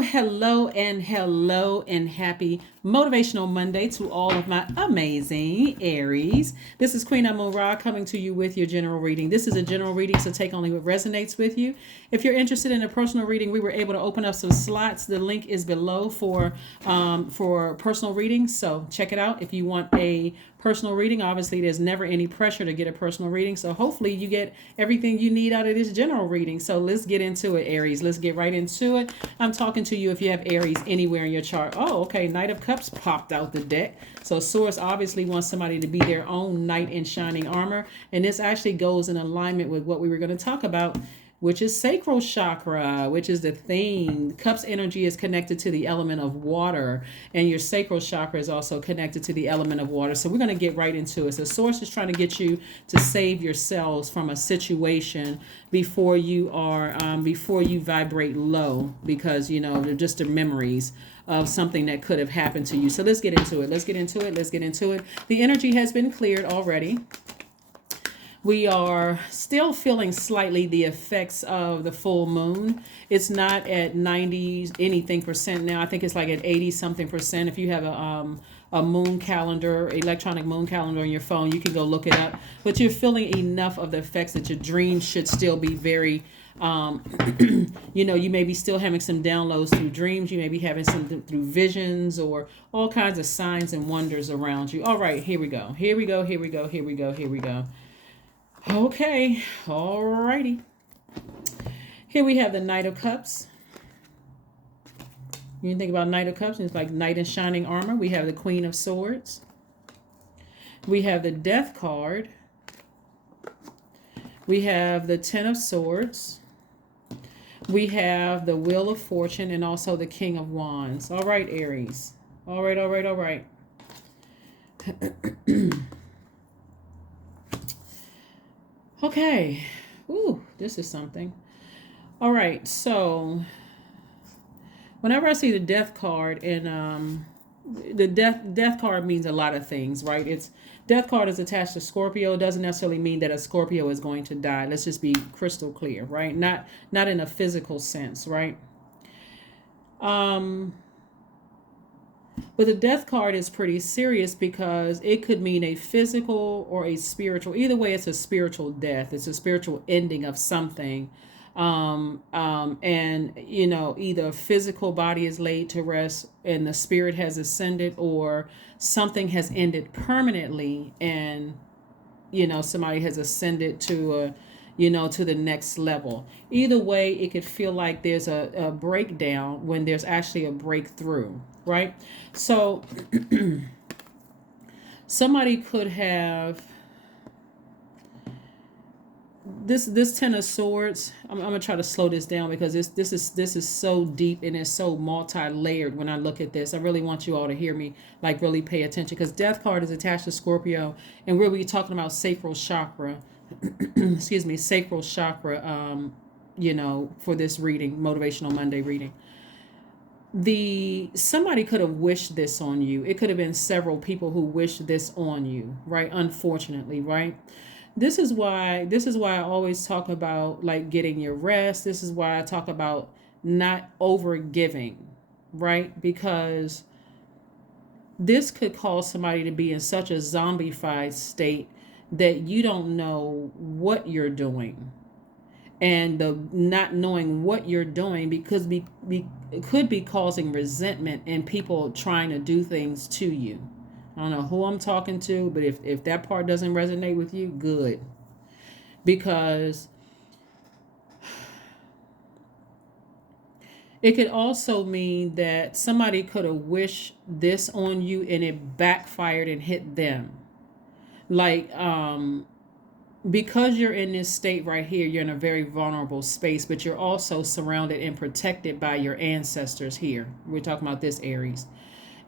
hello, and happy Motivational Monday to all of my amazing Aries. This is Queen Amun Ra coming to you with your general reading. This is a general reading, so take only what resonates with you. If you're interested in a personal reading, we were able to open up some slots. The link is below for personal readings, so check it out if you want a personal reading. Obviously, there's never any pressure to get a personal reading, so hopefully you get everything you need out of this general reading. So let's get into it, Aries. Let's get right into it. I'm talking to you if you have Aries anywhere in your chart. Oh, okay. Knight of Cups popped out the deck. So Source obviously wants somebody to be their own knight in shining armor, and this actually goes in alignment with what we were going to talk about, which is sacral chakra, which is the theme. Cups energy is connected to the element of water, and your sacral chakra is also connected to the element of water. So we're going to get right into it. So Source is trying to get you to save yourselves from a situation before you vibrate low, because they're just the memories of something that could have happened to you. So let's get into it. Let's get into it. The energy has been cleared already. We are still feeling slightly the effects of the full moon. It's not at 90 anything percent now. I think it's like at 80 something percent. If you have a moon calendar, electronic moon calendar on your phone, you can go look it up. But you're feeling enough of the effects that your dreams should still be very you may be still having some downloads through dreams. You may be having some through visions or all kinds of signs and wonders around you. All right, here we go. Okay, alrighty. Here we have the Knight of Cups. You think about Knight of Cups, and it's like knight in shining armor. We have the Queen of Swords. We have the Death card. We have the Ten of Swords. We have the Wheel of Fortune and also the King of Wands. All right, Aries. All right. Okay. Ooh, this is something. All right. So whenever I see the Death card, and the death card means a lot of things, right? It's Death card is attached to Scorpio. It doesn't necessarily mean that a Scorpio is going to die. Let's just be crystal clear, right? Not in a physical sense, right? But the Death card is pretty serious because it could mean a physical or a spiritual. Either way, it's a spiritual death. It's a spiritual ending of something. And either a physical body is laid to rest and the spirit has ascended, or something has ended permanently and somebody has ascended to to the next level. Either way, it could feel like there's a breakdown when there's actually a breakthrough, right? So somebody could have this Ten of Swords. I'm gonna try to slow this down because this is so deep and it's so multi-layered. When I look at this, I really want you all to hear me, like really pay attention, because Death card is attached to Scorpio, and we're really talking about sacral chakra. Excuse me, sacral chakra. For this reading, Motivational Monday reading. Somebody could have wished this on you. It could have been several people who wished this on you, right? Unfortunately, right? This is why I always talk about like getting your rest. This is why I talk about not over giving, right? Because this could cause somebody to be in such a zombified state that you don't know what you're doing. And the not knowing what you're doing because it could be causing resentment and people trying to do things to you. I don't know who I'm talking to, but if that part doesn't resonate with you, good. Because it could also mean that somebody could have wished this on you and it backfired and hit them. Like, because you're in this state right here, you're in a very vulnerable space, but you're also surrounded and protected by your ancestors here. We're talking about this, Aries.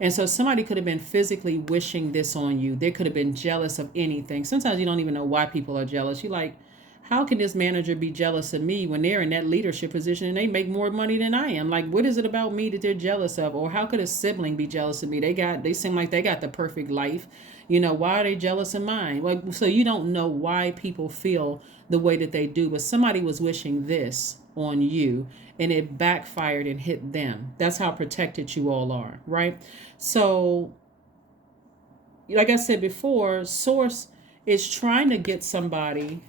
And so somebody could have been physically wishing this on you. They could have been jealous of anything. Sometimes you don't even know why people are jealous. You're like, how can this manager be jealous of me when they're in that leadership position and they make more money than I am? Like, what is it about me that they're jealous of? Or how could a sibling be jealous of me? They seem like they got the perfect life. Why are they jealous of mine? Like, so you don't know why people feel the way that they do, but somebody was wishing this on you, and it backfired and hit them. That's how protected you all are, right? So, like I said before, source is trying to get sources,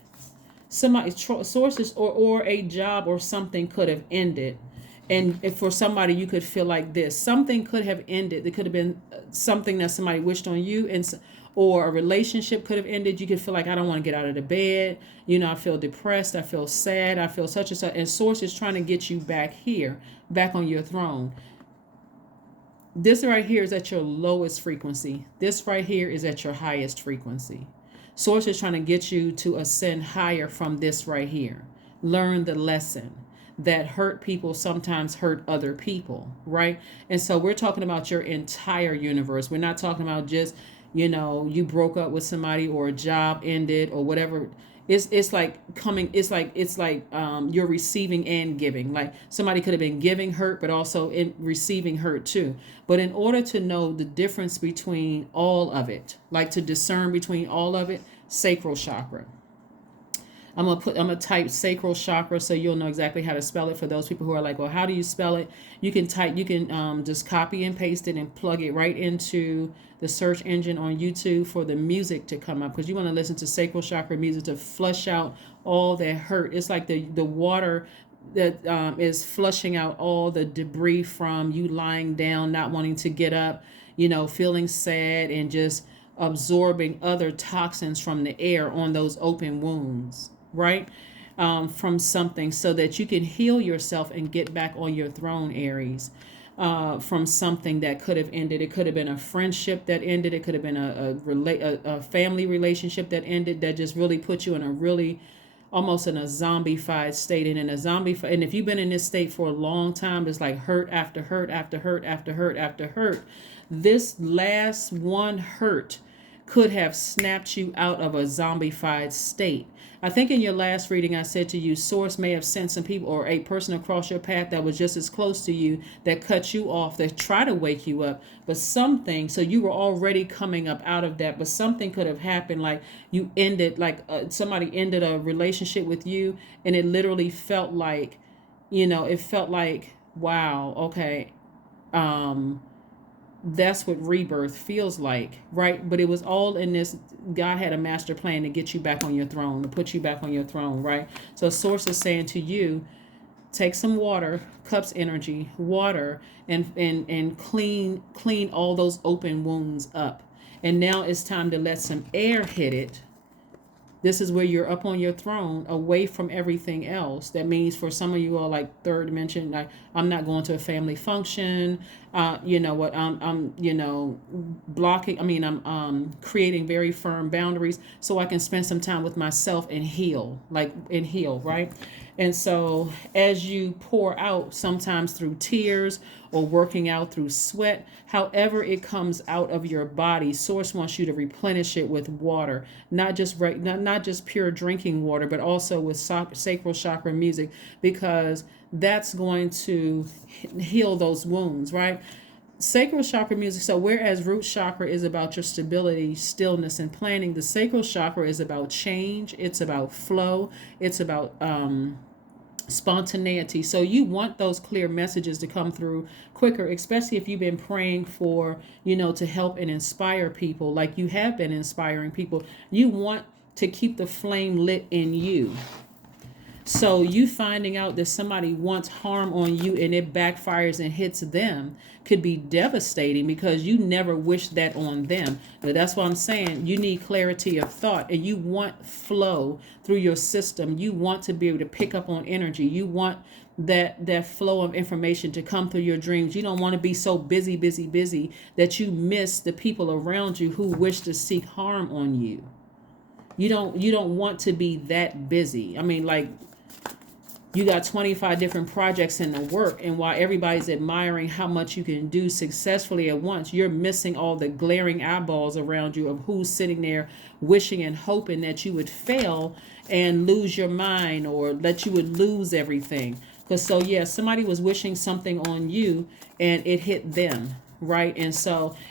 or a job or something could have ended. And if for somebody, you could feel like this, something could have ended. It could have been something that somebody wished on you, or a relationship could have ended. You could feel like, I don't want to get out of the bed. I feel depressed. I feel sad. I feel such and such. And source is trying to get you back here, back on your throne. This right here is at your lowest frequency. This right here is at your highest frequency. Source is trying to get you to ascend higher from this right here. Learn the lesson that hurt people sometimes hurt other people, right? And so we're talking about your entire universe. We're not talking about just, you broke up with somebody, or a job ended, or whatever. It's like you're receiving and giving. Like somebody could have been giving hurt, but also in receiving hurt too. But in order to know the difference between all of it, like to discern between all of it, sacral chakra. I'm gonna type sacral chakra so you'll know exactly how to spell it. For those people who are like, well, how do you spell it? You can just copy and paste it and plug it right into the search engine on YouTube for the music to come up, because you want to listen to sacral chakra music to flush out all that hurt. It's like the water that is flushing out all the debris from you lying down, not wanting to get up, feeling sad, and just absorbing other toxins from the air on those open wounds, right? From something, so that you can heal yourself and get back on your throne, Aries. From something that could have ended. It could have been a friendship that ended. It could have been a family relationship that ended, that just really put you in a really almost in a zombified state. And and if you've been in this state for a long time, it's like hurt after hurt after hurt after hurt after hurt. This last one hurt could have snapped you out of a zombified state. I think in your last reading, I said to you, source may have sent some people or a person across your path that was just as close to you, that cut you off, that try to wake you up. But something, so you were already coming up out of that, but something could have happened. Like you ended, somebody ended a relationship with you, and it literally felt like, wow, okay, that's what rebirth feels like, right? But it was all in this. God had a master plan to get you back on your throne, to put you back on your throne, right? So source is saying to you, take some water, cups energy, water, and clean all those open wounds up. And now it's time to let some air hit it. This is where you're up on your throne, away from everything else. That means for some of you all, like third dimension, like I'm not going to a family function. I'm blocking. I'm creating very firm boundaries so I can spend some time with myself and heal, right? And so as you pour out, sometimes through tears or working out through sweat, however it comes out of your body, source wants you to replenish it with water, not just pure drinking water, but also with sacral chakra music, because that's going to heal those wounds, right? Sacral chakra music. So whereas root chakra is about your stability, stillness, and planning, the sacral chakra is about change. It's about flow. It's about spontaneity. So you want those clear messages to come through quicker, especially if you've been praying for, to help and inspire people, like you have been inspiring people. You want to keep the flame lit in you. So you finding out that somebody wants harm on you and it backfires and hits them could be devastating, because you never wish that on them. But that's what I'm saying. You need clarity of thought, and you want flow through your system. You want to be able to pick up on energy. You want that flow of information to come through your dreams. You don't want to be so busy that you miss the people around you who wish to seek harm on you. You don't want to be that busy. You got 25 different projects in the work, and while everybody's admiring how much you can do successfully at once, you're missing all the glaring eyeballs around you of who's sitting there wishing and hoping that you would fail and lose your mind, or that you would lose everything. Because somebody was wishing something on you and it hit them, right? And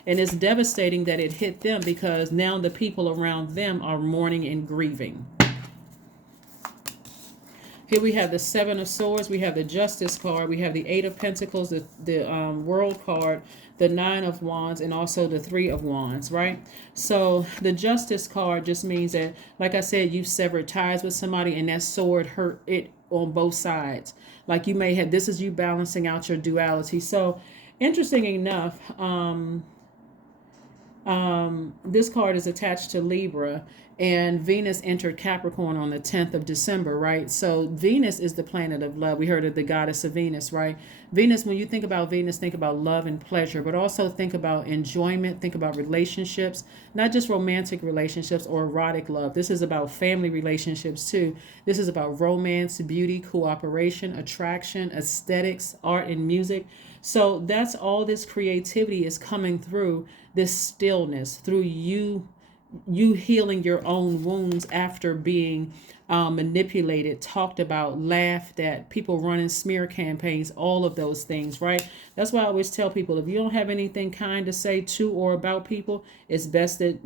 it's devastating that it hit them, because now the people around them are mourning and grieving. Here we have the Seven of Swords. We have the Justice card. We have the Eight of Pentacles, the World card, the Nine of Wands, and also the Three of Wands, right? So the Justice card just means that, like I said, you've severed ties with somebody, and that sword hurt it on both sides. Like you may have, this is you balancing out your duality. So interesting enough, this card is attached to Libra, and Venus entered Capricorn on the 10th of December, right? So Venus is the planet of love. We heard of the goddess of Venus, right? Venus, when you think about Venus, think about love and pleasure, but also think about enjoyment, think about relationships, not just romantic relationships or erotic love. This is about family relationships too. This is about romance, beauty, cooperation, attraction, aesthetics, art, and music. So that's all this creativity is coming through this stillness, through you healing your own wounds after being manipulated, talked about, laughed at, people running smear campaigns, all of those things, right? That's why I always tell people, if you don't have anything kind to say to or about people, it's best that,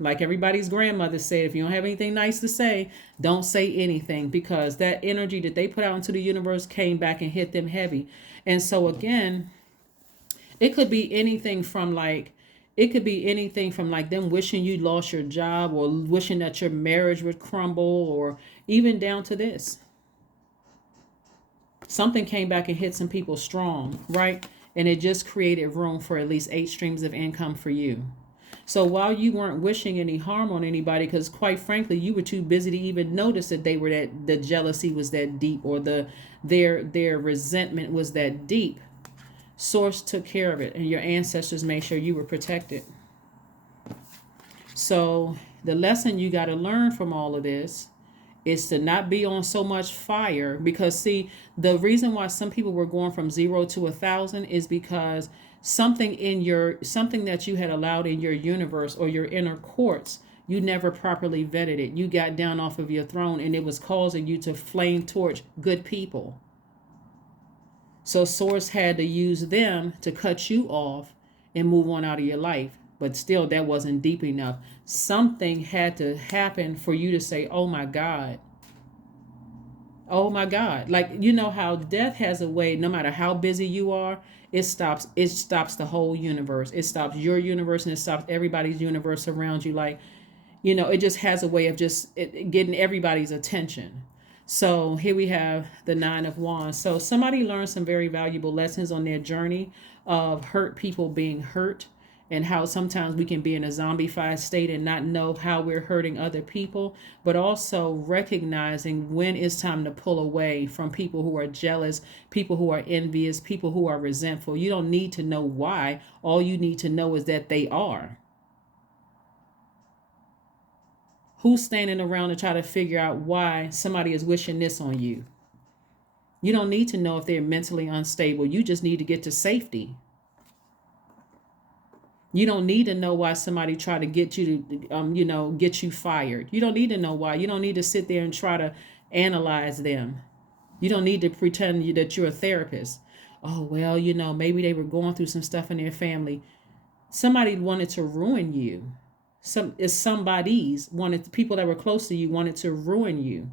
like everybody's grandmother said, if you don't have anything nice to say, don't say anything, because that energy that they put out into the universe came back and hit them heavy. And so again, it could be anything from like them wishing you lost your job, or wishing that your marriage would crumble, or even down to this. Something came back and hit some people strong, right? And it just created room for at least 8 streams of income for you. So while you weren't wishing any harm on anybody, because quite frankly, you were too busy to even notice that the jealousy was that deep, or their resentment was that deep, Source took care of it, and your ancestors made sure you were protected. So the lesson you got to learn from all of this is to not be on so much fire, because see, the reason why some people were going from 0 to 1,000 is because something that you had allowed in your universe or your inner courts, you never properly vetted it. You got down off of your throne, and it was causing you to flame torch good people. So Source had to use them to cut you off and move on out of your life. But still, that wasn't deep enough. Something had to happen for you to say, oh my God. Oh my God. Like, you know how death has a way, no matter how busy you are, it stops the whole universe. It stops your universe, and it stops everybody's universe around you. Like, it just has a way of just getting everybody's attention. So here we have the Nine of Wands. So somebody learned some very valuable lessons on their journey of hurt people being hurt, and how sometimes we can be in a zombified state and not know how we're hurting other people, but also recognizing when it's time to pull away from people who are jealous, people who are envious, people who are resentful. You don't need to know why. All you need to know is that they are. Who's standing around to try to figure out why somebody is wishing this on you? You don't need to know if they're mentally unstable. You just need to get to safety. You don't need to know why somebody tried to get you to, get you fired. You don't need to know why. You don't need to sit there and try to analyze them. You don't need to pretend that you're a therapist. Oh, well, maybe they were going through some stuff in their family. Somebody wanted to ruin you. People that were close to you wanted to ruin you,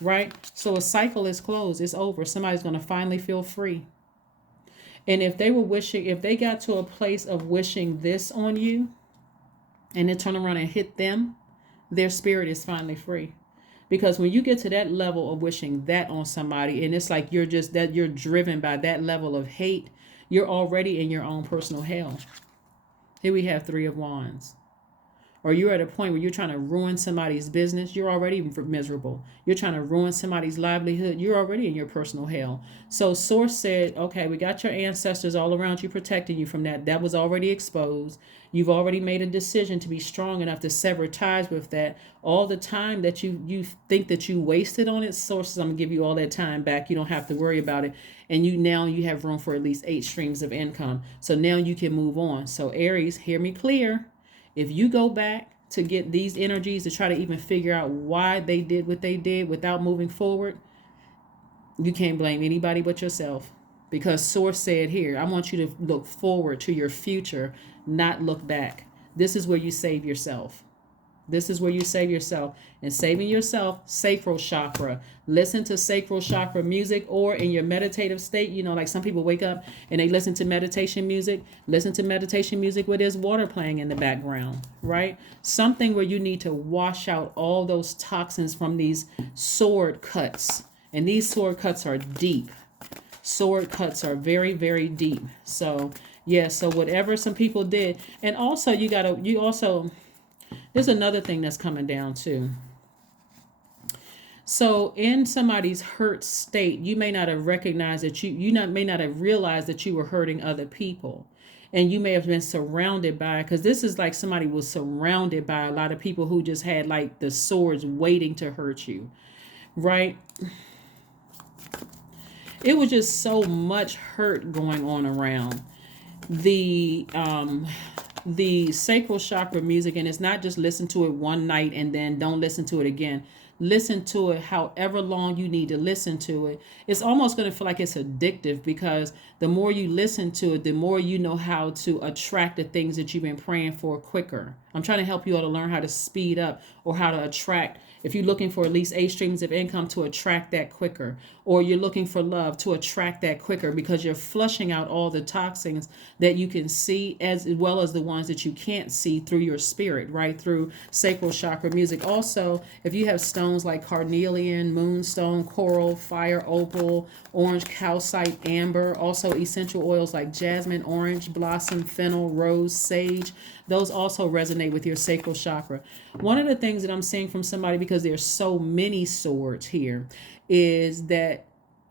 right? So a cycle is closed. It's over. Somebody's going to finally feel free. And if they got to a place of wishing this on you, and then turn around and hit them, their spirit is finally free. Because when you get to that level of wishing that on somebody, and it's like you're driven by that level of hate, you're already in your own personal hell. Here we have Three of Wands. Or you're at a point where you're trying to ruin somebody's business, you're already miserable. You're trying to ruin somebody's livelihood, you're already in your personal hell. So Source said, okay, we got your ancestors all around you protecting you from that. That was already exposed. You've already made a decision to be strong enough to sever ties with that. All the time that you think that you wasted on it, Source, I'm going to give you all that time back. You don't have to worry about it. And you have room for at least 8 streams of income. So now you can move on. So Aries, hear me clear. If you go back to get these energies to try to even figure out why they did what they did without moving forward, you can't blame anybody but yourself. Because Source said here, I want you to look forward to your future, not look back. This is where you save yourself. This is where you save yourself. And saving yourself, sacral chakra. Listen to sacral chakra music, or in your meditative state, like some people wake up and they listen to meditation music. Listen to meditation music where there's water playing in the background, right? Something where you need to wash out all those toxins from these sword cuts. And these sword cuts are deep. Sword cuts are very, very deep. So, yeah, so whatever some people did. And also, there's another thing that's coming down too. So in somebody's hurt state, you may not have recognized that may not have realized that you were hurting other people. And you may have been surrounded by, because this is like somebody was surrounded by a lot of people who just had like the swords waiting to hurt you, right? It was just so much hurt going on around. The sacral chakra music, and it's not just listen to it one night and then don't listen to it again. Listen to it however long you need to listen to it. It's almost going to feel like it's addictive, because the more you listen to it, the more you know how to attract the things that you've been praying for quicker. I'm trying to help you all to learn how to speed up, or how to attract. If you're looking for at least 8 streams of income, to attract that quicker, or you're looking for love, to attract that quicker, because you're flushing out all the toxins that you can see, as well as the ones that you can't see, through your spirit, right? Through sacral chakra music. Also, if you have stones like carnelian, moonstone, coral, fire opal, orange calcite, amber, also essential oils like jasmine, orange blossom, fennel, rose, sage, those also resonate with your sacral chakra. One of the things that I'm seeing from somebody, because there's so many swords here, is that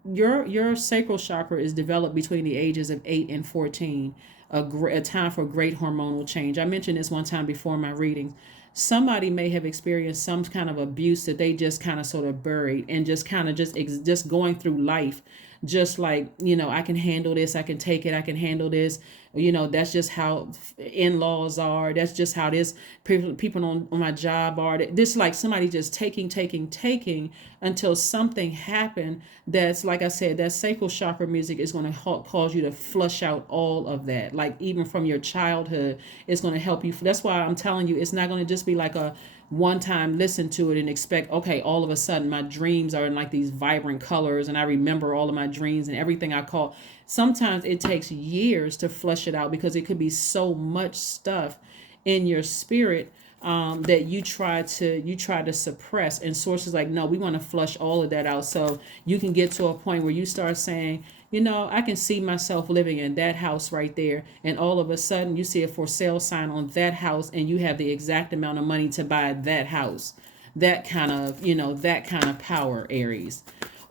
your sacral chakra is developed between the ages of 8 and 14, a time for great hormonal change. I mentioned this one time before in my readings. Somebody may have experienced some kind of abuse that they just kind of sort of buried, and just kind of just going through life, just like, I can handle this, I can take it, I can handle this. That's just how in-laws are. That's just how this people on my job are. This, like somebody just taking until something happened. That's, like I said, that sacral chakra music is going to cause you to flush out all of that. Like even from your childhood, it's going to help you. That's why I'm telling you, it's not going to just be like a one time listen to it and expect, okay, all of a sudden my dreams are in like these vibrant colors and I remember all of my dreams and everything I call. Sometimes it takes years to flush it out, because it could be so much stuff in your spirit that you try to suppress. And sources like, no, we want to flush all of that out, so you can get to a point where you start saying, I can see myself living in that house right there. And all of a sudden you see a for sale sign on that house, and you have the exact amount of money to buy that house. That kind of power, Aries.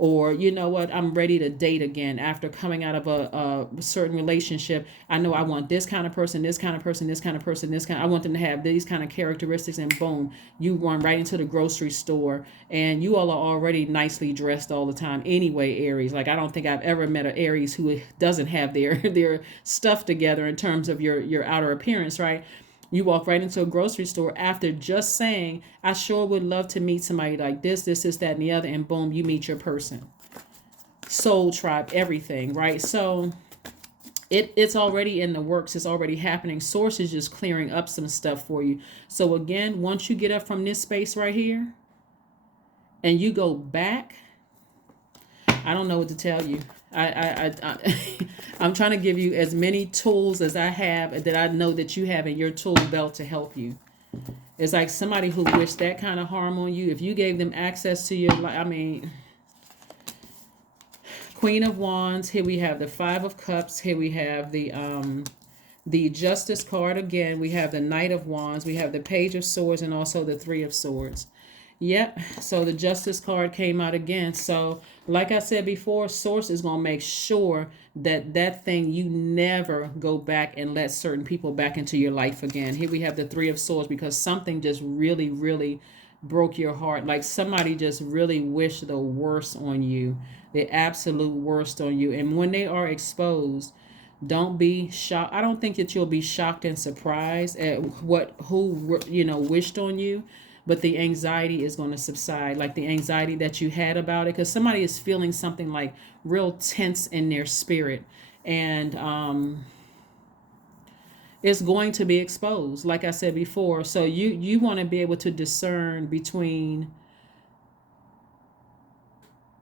Or, what, I'm ready to date again after coming out of a certain relationship. I know I want this kind of person, this kind of person, this kind of person, I want them to have these kind of characteristics, and boom, you run right into the grocery store, and you all are already nicely dressed all the time anyway, Aries. Like, I don't think I've ever met an Aries who doesn't have their stuff together in terms of your outer appearance, right? You walk right into a grocery store after just saying, I sure would love to meet somebody like this, that, and the other. And boom, you meet your person. Soul tribe, everything, right? So it's already in the works. It's already happening. Source is just clearing up some stuff for you. So again, once you get up from this space right here and you go back, I don't know what to tell you. I'm trying to give you as many tools as I have, that I know that you have in your tool belt to help you. It's like somebody who wished that kind of harm on you. If you gave them access to your life, Queen of Wands. Here we have the Five of Cups. Here we have the Justice card again. We have the Knight of Wands. We have the Page of Swords, and also the Three of Swords. Yep, so the Justice card came out again. So like I said before, Source is going to make sure that thing, you never go back and let certain people back into your life again. Here we have the Three of Swords, because something just really, really broke your heart. Like somebody just really wished the worst on you, the absolute worst on you. And when they are exposed, don't be shocked. I don't think that you'll be shocked and surprised at who wished on you. But the anxiety is going to subside, like the anxiety that you had about it, because somebody is feeling something like real tense in their spirit. And It's going to be exposed, like I said before. So you want to be able to discern between,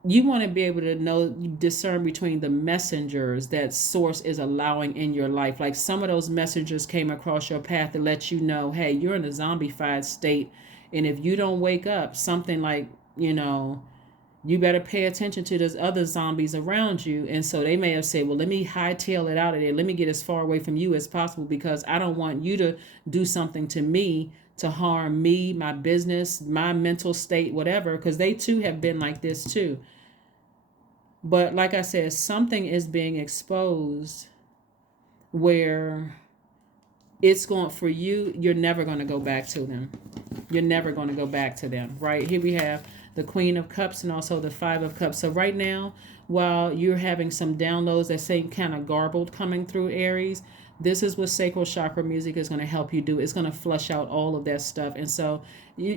you want to be able to discern between the messengers that source is allowing in your life. Like some of those messengers came across your path to let you know, hey, you're in a zombified state, and if you don't wake up, something like, you better pay attention to those other zombies around you. And so they may have said, well, let me hightail it out of there. Let me get as far away from you as possible, because I don't want you to do something to me to harm me, my business, my mental state, whatever, because they too have been like this too. But like I said, something is being exposed where it's going, for you, you're never going to go back to them. You're never going to go back to them, right? Here we have the Queen of Cups and also the Five of Cups. So right now, while you're having some downloads that seem kind of garbled coming through, Aries, this is what sacral chakra music is going to help you do. It's going to flush out all of that stuff. And so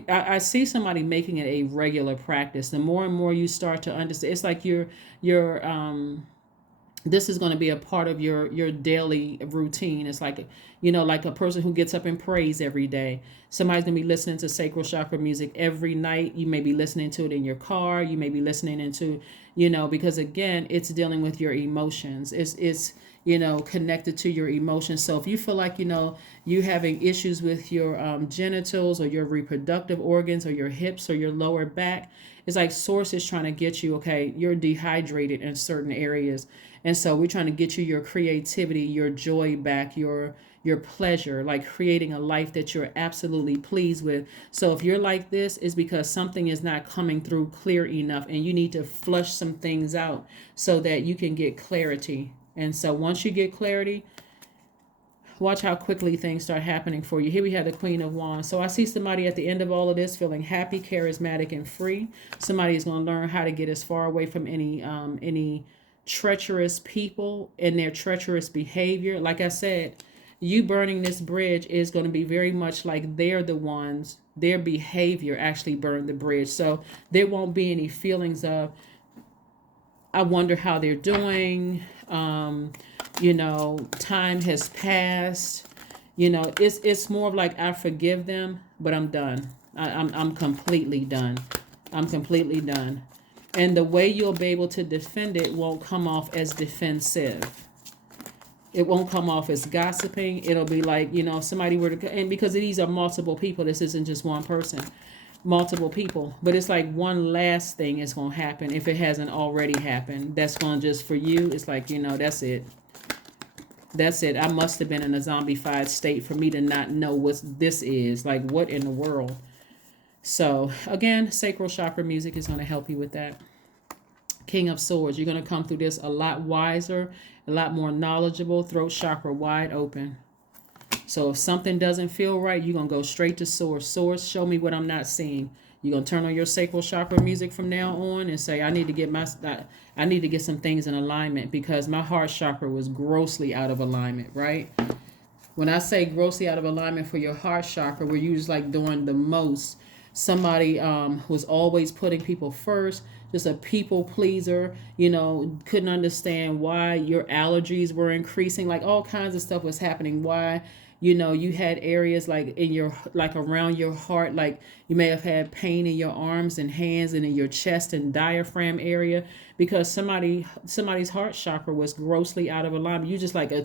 I see somebody making it a regular practice. The more and more you start to understand, it's like this is going to be a part of your daily routine. It's like, like a person who gets up and prays every day. Somebody's going to be listening to sacral chakra music every night. You may be listening to it in your car. You may be listening into, because again, it's dealing with your emotions. It's connected to your emotions. So if you feel like, you having issues with your genitals or your reproductive organs or your hips or your lower back, it's like source is trying to get you, okay, you're dehydrated in certain areas. And so we're trying to get you your creativity, your joy back, your pleasure, like creating a life that you're absolutely pleased with. So if you're like this, it's because something is not coming through clear enough, and you need to flush some things out so that you can get clarity. And so once you get clarity, watch how quickly things start happening for you. Here we have the Queen of Wands. So I see somebody at the end of all of this feeling happy, charismatic, and free. Somebody is going to learn how to get as far away from any treacherous people and their treacherous behavior. Like I said, you burning this bridge is going to be very much like they're the ones, their behavior actually burned the bridge. So there won't be any feelings of, I wonder how they're doing. Time has passed. It's more of like, I forgive them, but I'm done. I'm completely done. I'm completely done. And the way you'll be able to defend it won't come off as defensive. It won't come off as gossiping. It'll be like, if somebody were to, and because these are multiple people, this isn't just one person, multiple people. But it's like one last thing is going to happen if it hasn't already happened. That's going to just, for you, it's like, that's it. That's it. I must have been in a zombified state for me to not know what this is. Like, what in the world? So, again, sacral chakra music is going to help you with that. King of Swords, you're going to come through this a lot wiser, a lot more knowledgeable, throat chakra wide open. So if something doesn't feel right, you're going to go straight to Source. Source, show me what I'm not seeing. You're going to turn on your sacral chakra music from now on and say, I need to get some things in alignment, because my heart chakra was grossly out of alignment, right? When I say grossly out of alignment for your heart chakra, where you was like doing the most, somebody was always putting people first, just a people pleaser, couldn't understand why your allergies were increasing, like all kinds of stuff was happening. Why, you had areas like in your, like around your heart, like you may have had pain in your arms and hands and in your chest and diaphragm area, because somebody's heart chakra was grossly out of alignment. You just like a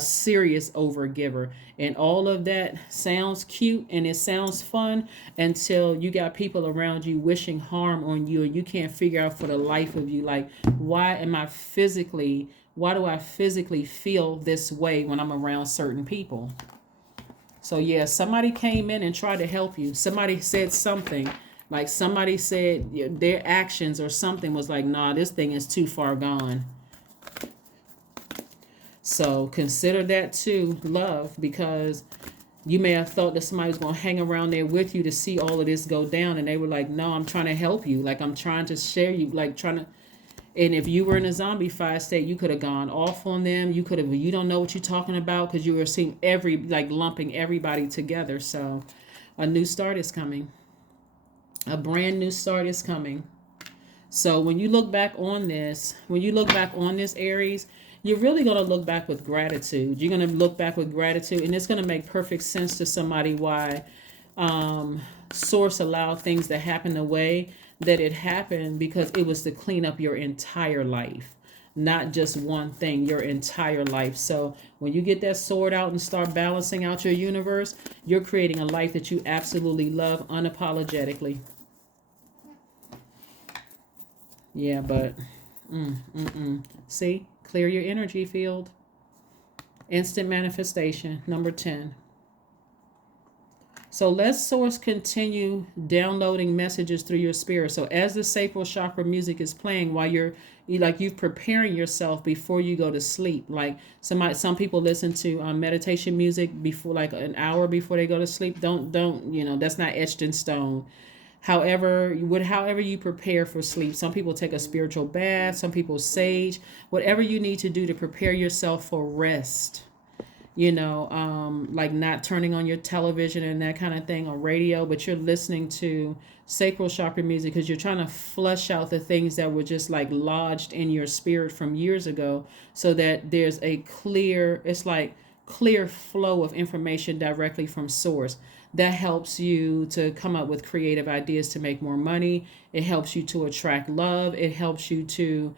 serious overgiver. And all of that sounds cute and it sounds fun until you got people around you wishing harm on you, and you can't figure out for the life of you, like, why do I physically feel this way when I'm around certain people? So yeah, somebody came in and tried to help you. Somebody said something, like somebody said their actions or something was like, nah, this thing is too far gone. So consider that too, love, because you may have thought that somebody was going to hang around there with you to see all of this go down, and they were like, no, I'm trying to help you. Like, I'm trying to share you, like trying to. And if you were in a zombified state, you could have gone off on them. You don't know what you're talking about, because you were seeing lumping everybody together. So a new start is coming. A brand new start is coming. So when you look back on this, Aries, you're really going to look back with gratitude. You're going to look back with gratitude, and it's going to make perfect sense to somebody why Source allowed things to happen the way that it happened, because it was to clean up your entire life, not just one thing, your entire life. So when you get that sword out and start balancing out your universe, you're creating a life that you absolutely love unapologetically. Yeah, but see, clear your energy field. Instant manifestation, number 10. So let Source continue downloading messages through your spirit. So as the sacral chakra music is playing, while you're preparing yourself before you go to sleep. Like some people listen to meditation music before, like an hour before they go to sleep. Don't that's not etched in stone. However you prepare for sleep. Some people take a spiritual bath. Some people sage. Whatever you need to do to prepare yourself for rest. Like not turning on your television and that kind of thing, or radio, but you're listening to sacral chakra music because you're trying to flush out the things that were just like lodged in your spirit from years ago, so that there's a clear flow of information directly from source. That helps you to come up with creative ideas to make more money. It helps you to attract love. It helps you to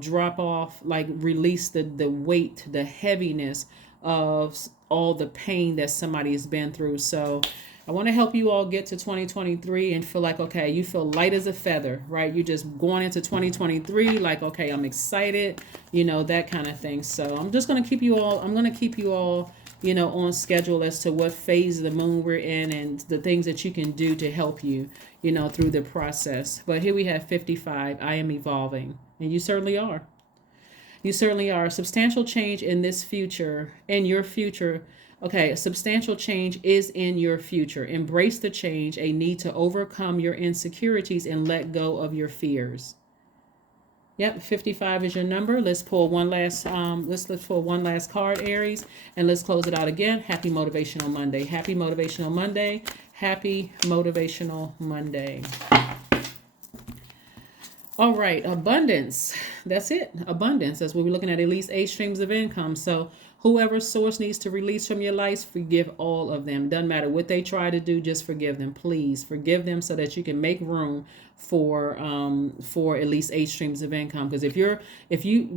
drop off, like release the weight, the heaviness of all the pain that somebody has been through. So I want to help you all get to 2023 and feel like, okay, you feel light as a feather, right? You're just going into 2023 like, okay, I'm excited, that kind of thing. So I'm going to keep you all on schedule as to what phase of the moon we're in and the things that you can do to help you, through the process. But here we have 55. I am evolving, and you certainly are. You certainly are. Substantial change in your future. Okay, substantial change is in your future. Embrace the change, a need to overcome your insecurities and let go of your fears. Yep, 55 is your number. Let's pull one last let's pull one last card, Aries, and let's close it out again. Happy Motivational Monday. Happy Motivational Monday. Happy Motivational Monday. All right, abundance. That's it. Abundance. That's what we're looking at least 8 streams of income. So whoever source needs to release from your life, forgive all of them. Doesn't matter what they try to do, just forgive them. Please forgive them so that you can make room for at least 8 streams of income. Because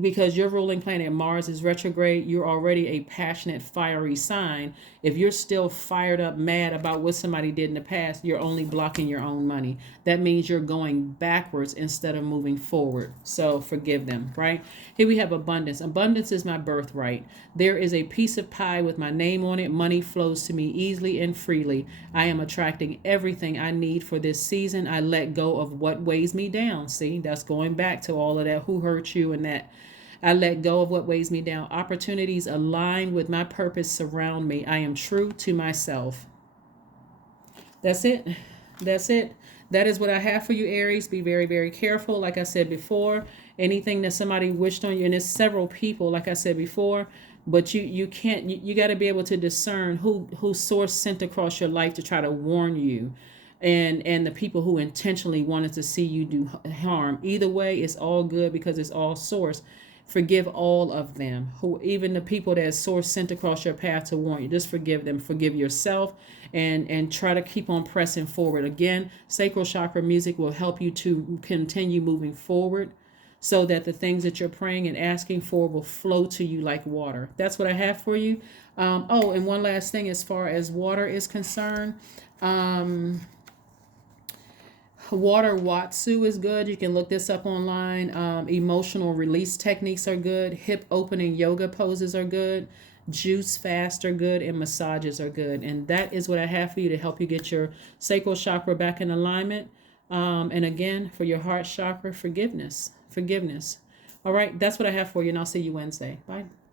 because your ruling planet Mars is retrograde, you're already a passionate, fiery sign. If you're still fired up, mad about what somebody did in the past, you're only blocking your own money. That means you're going backwards instead of moving forward. So forgive them, right? Here we have abundance. Abundance is my birthright. There is a piece of pie with my name on it. Money flows to me easily and freely. I am attracting everything I need for this season. I let go of what weighs me down. See, that's going back to all of that. Who hurt you and that. I let go of what weighs me down. Opportunities aligned with my purpose surround me. I am true to myself. That's it. That's it. That is what I have for you, Aries. Be very, very careful. Like I said before, anything that somebody wished on you, and it's several people, like I said before, but you can't, you got to be able to discern who source sent across your life to try to warn you. And the people who intentionally wanted to see you do harm. Either way, it's all good because it's all source. Forgive all of them. Even the people that source sent across your path to warn you, just forgive them. Forgive yourself, and try to keep on pressing forward. Again, sacral chakra music will help you to continue moving forward, so that the things that you're praying and asking for will flow to you like water. That's what I have for you. And one last thing, as far as water is concerned, Water Watsu is good. You can look this up online. Emotional release techniques are good. Hip opening yoga poses are good. Juice fast are good, and massages are good. And that is what I have for you to help you get your sacral chakra back in alignment. And again, for your heart chakra, forgiveness. All right, that's what I have for you, and I'll see you Wednesday. Bye.